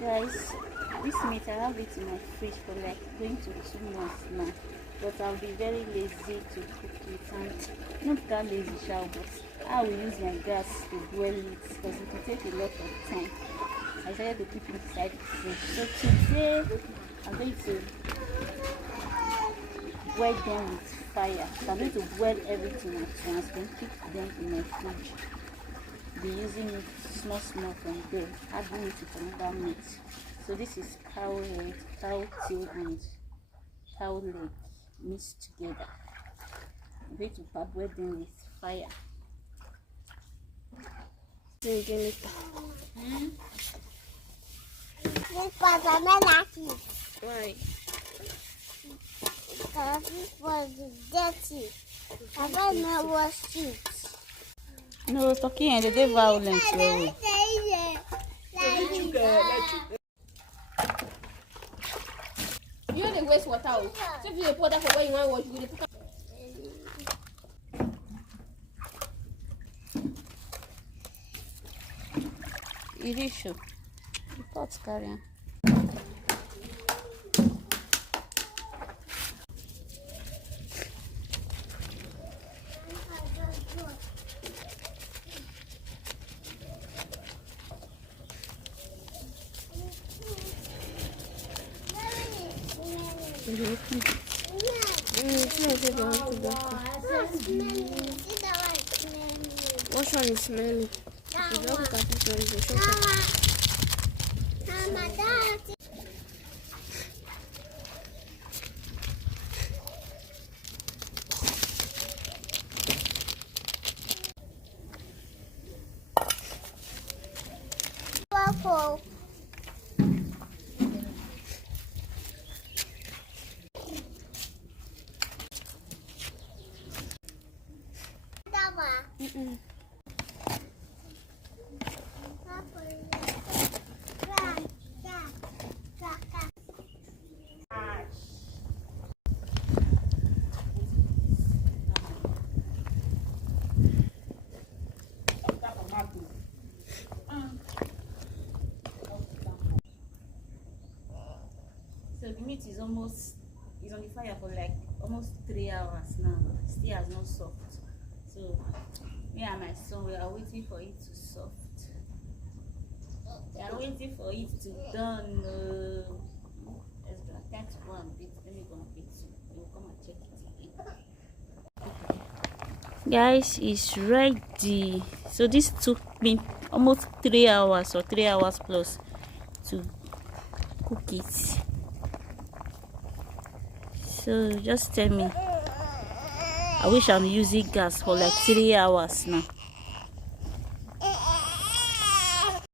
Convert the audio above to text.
guys, this meat I have it in my fridge for like going to 2 months now, but I'll be very lazy to cook it, and not that lazy shall, but I will use my gas to boil it because it will take a lot of time. I decided to keep it inside the fridge. So today I'm going to boil them with fire. So I'm going to boil everything at once, then keep them in my fridge. Be using it small from there, adding it with another meat. So this is cow head, cow tail, and cow leg mixed together. I'm going to parboil them with fire. Why? Because this was dirty. I don't know what street. No, talking and they violent. You only waste water. So if you pour that for where you want to wash, you put. It is sure. The pot's carrying. Which one is smelly? You don't look at this one, it's a Purple. So the meat is on the fire for like almost 3 hours now. Still has not soft. So me and my son, we are waiting for it to soft. We are waiting for it to done. Let's go. I can't go and beat. Let me go and beat you. We'll come and check it again. Guys, it's ready. So this took me almost 3 hours or 3 hours plus to cook it. So just tell me. I wish I'm using gas for like 3 hours now.